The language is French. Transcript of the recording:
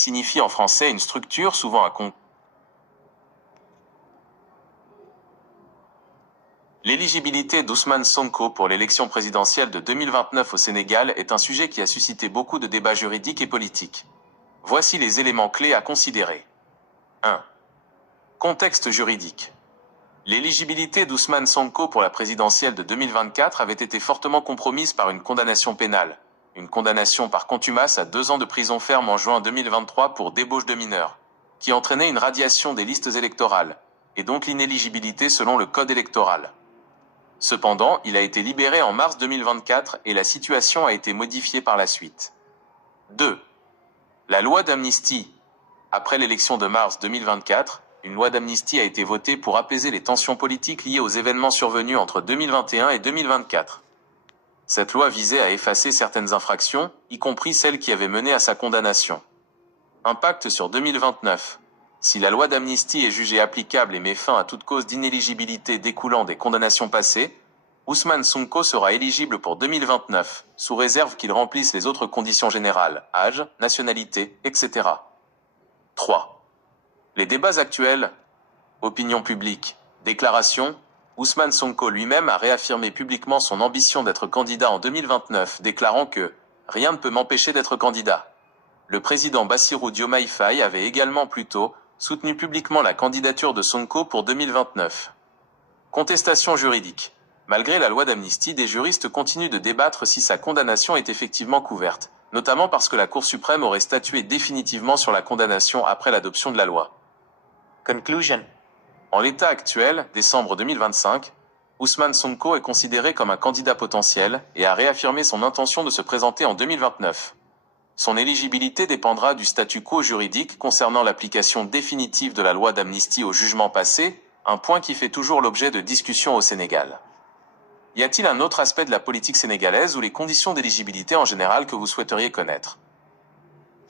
signifie en français une structure souvent à compte. L'éligibilité d'Ousmane Sonko pour l'élection présidentielle de 2029 au Sénégal est un sujet qui a suscité beaucoup de débats juridiques et politiques. Voici les éléments clés à considérer. 1. Contexte juridique. L'éligibilité d'Ousmane Sonko pour la présidentielle de 2024 avait été fortement compromise par une condamnation pénale, une condamnation par contumace à 2 ans de prison ferme en juin 2023 pour débauche de mineurs, qui entraînait une radiation des listes électorales, et donc l'inéligibilité selon le code électoral. Cependant, il a été libéré en mars 2024 et la situation a été modifiée par la suite. 2. La loi d'amnistie. Après l'élection de mars 2024, une loi d'amnistie a été votée pour apaiser les tensions politiques liées aux événements survenus entre 2021 et 2024. Cette loi visait à effacer certaines infractions, y compris celles qui avaient mené à sa condamnation. Impact sur 2029. Si la loi d'amnistie est jugée applicable et met fin à toute cause d'inéligibilité découlant des condamnations passées, Ousmane Sonko sera éligible pour 2029, sous réserve qu'il remplisse les autres conditions générales, âge, nationalité, etc. 3. Les débats actuels. Opinion publique. Déclaration. Ousmane Sonko lui-même a réaffirmé publiquement son ambition d'être candidat en 2029, déclarant que « rien ne peut m'empêcher d'être candidat ». Le président Bassirou Diomaye Faye avait également plus tôt soutenu publiquement la candidature de Sonko pour 2029. Contestation juridique. Malgré la loi d'amnistie, des juristes continuent de débattre si sa condamnation est effectivement couverte, notamment parce que la Cour suprême aurait statué définitivement sur la condamnation après l'adoption de la loi. Conclusion. En l'état actuel, décembre 2025, Ousmane Sonko est considéré comme un candidat potentiel et a réaffirmé son intention de se présenter en 2029. Son éligibilité dépendra du statu quo juridique concernant l'application définitive de la loi d'amnistie au jugement passé, un point qui fait toujours l'objet de discussions au Sénégal. Y a-t-il un autre aspect de la politique sénégalaise ou les conditions d'éligibilité en général que vous souhaiteriez connaître ?